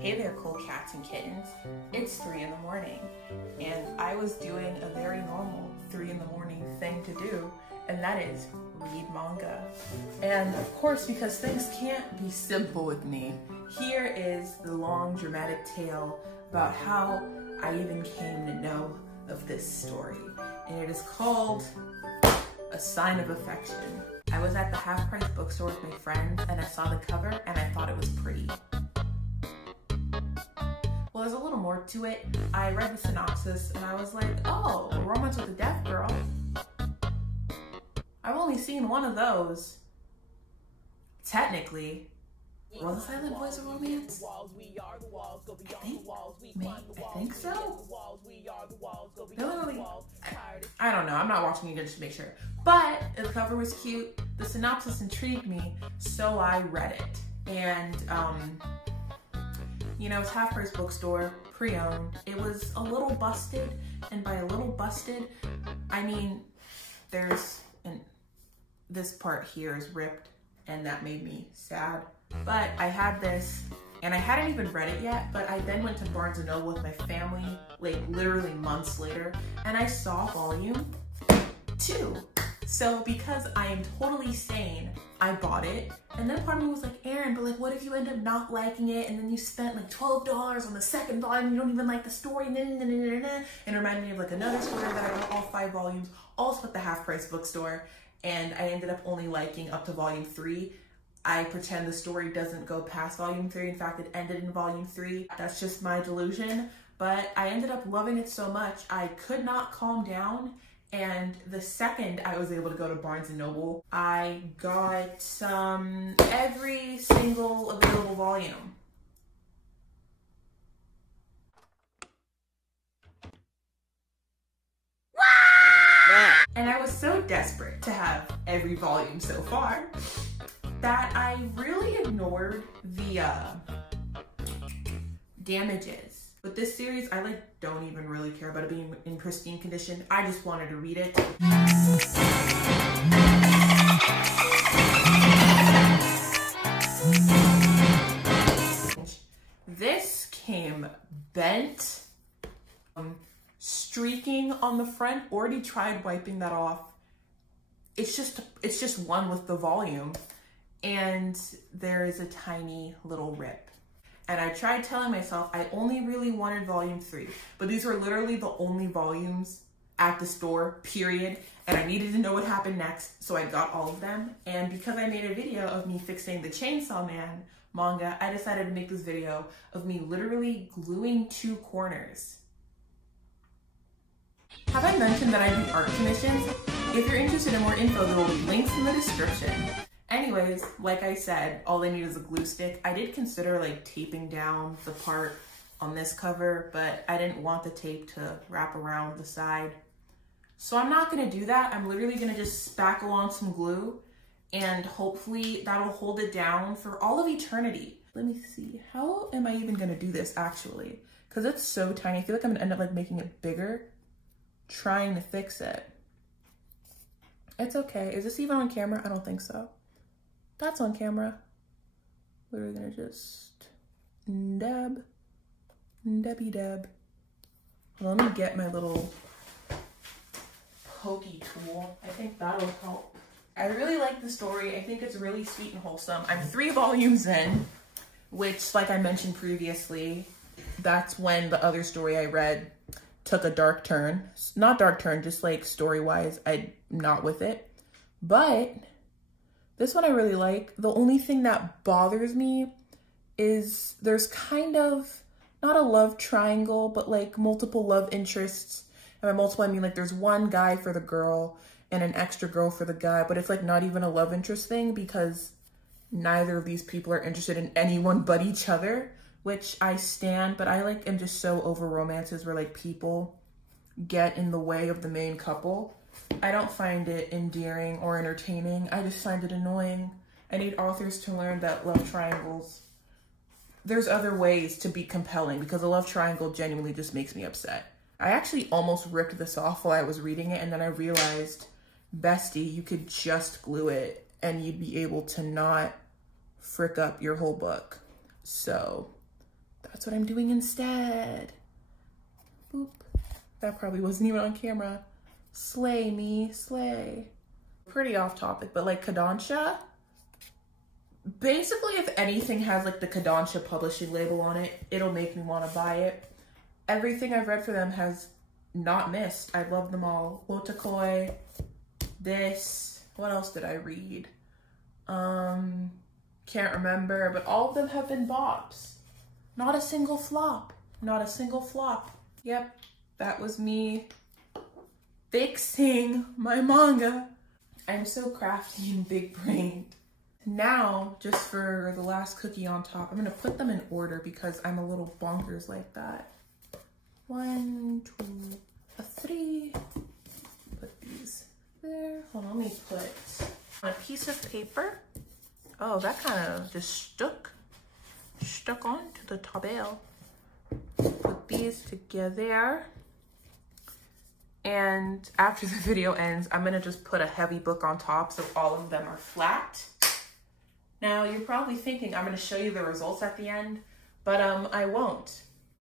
Hey there, cool cats and kittens. It's 3 in the morning, and I was doing a very normal 3 in the morning thing to do, and that is read manga. And of course, because things can't be simple with me, here is the long dramatic tale about how I even came to know of this story. And it is called A Sign of Affection. I was at the half-price bookstore with my friend, and I saw the cover and I thought it was pretty. Well, there's a little more to it. I read the synopsis and I was like, oh, a romance with a deaf girl. I've only seen one of those. Technically. Was a Silent Voice a romance? I think so. I don't know. I'm not watching it just to make sure. But the cover was cute. The synopsis intrigued me, so I read it. And you know, it's half-price bookstore, pre-owned. It was a little busted, and by a little busted, I mean this part here is ripped, and that made me sad. But I had this, and I hadn't even read it yet, but I then went to Barnes & Noble with my family, like literally months later, and I saw volume 2. So because I am totally sane, I bought it. And then part of me was like, Aaron, but like, what if you end up not liking it and then you spent like $12 on the second volume and you don't even like the story, and it reminded me of like another story that I got all 5 volumes, also at the half-price bookstore, and I ended up only liking up to volume 3. I pretend the story doesn't go past volume 3. In fact, it ended in volume 3. That's just my delusion. But I ended up loving it so much, I could not calm down. And the second I was able to go to Barnes & Noble, I got every single available volume. And I was so desperate to have every volume so far that I really ignored the damages. With this series, I like don't even really care about it being in pristine condition. I just wanted to read it. This came bent, streaking on the front. Already tried wiping that off. It's just one with the volume, and there is a tiny little rip. And I tried telling myself I only really wanted volume 3, but these were literally the only volumes at the store, period. And I needed to know what happened next, so I got all of them. And because I made a video of me fixing the Chainsaw Man manga, I decided to make this video of me literally gluing 2 corners. Have I mentioned that I do art commissions? If you're interested in more info, there will be links in the description. Anyways, like I said, all I need is a glue stick. I did consider like taping down the part on this cover, but I didn't want the tape to wrap around the side. So I'm not gonna do that. I'm literally gonna just spackle on some glue, and hopefully that'll hold it down for all of eternity. Let me see, how am I even gonna do this actually? Because it's so tiny. I feel like I'm gonna end up like making it bigger, trying to fix it. It's okay. Is this even on camera? I don't think so. That's on camera. We're gonna just dab, dabby dab. Well, let me get my little pokey tool. I think that'll help. I really like the story. I think it's really sweet and wholesome. I'm 3 volumes in, which, like I mentioned previously, that's when the other story I read took a dark turn. Not dark turn, just like story-wise, I'm not with it. But this one I really like. The only thing that bothers me is there's kind of, not a love triangle, but like multiple love interests. And by multiple, I mean like there's one guy for the girl and an extra girl for the guy, but it's like not even a love interest thing because neither of these people are interested in anyone but each other, which I stand, but I like am just so over romances where like people get in the way of the main couple. I don't find it endearing or entertaining. I just find it annoying. I need authors to learn that love triangles, there's other ways to be compelling, because a love triangle genuinely just makes me upset. I actually almost ripped this off while I was reading it, and then I realized, bestie, you could just glue it and you'd be able to not frick up your whole book. So what I'm doing instead. Boop. That probably wasn't even on camera. Slay me, slay. Pretty off topic, but like Kodansha, basically if anything has like the Kodansha publishing label on it, it'll make me want to buy it. Everything I've read for them has not missed. I love them all. Wotakoi, this, what else did I read? Can't remember, but all of them have been bops. Not a single flop. Not a single flop. Yep, that was me fixing my manga. I'm so crafty and big-brained. Now, just for the last cookie on top, I'm gonna put them in order because I'm a little bonkers like that. 1, 2, 3. Put these there. Hold on, let me put on a piece of paper. Oh, that kind of just stuck onto the tabel. Put these together. And after the video ends, I'm gonna just put a heavy book on top so all of them are flat. Now, you're probably thinking I'm gonna show you the results at the end, but I won't.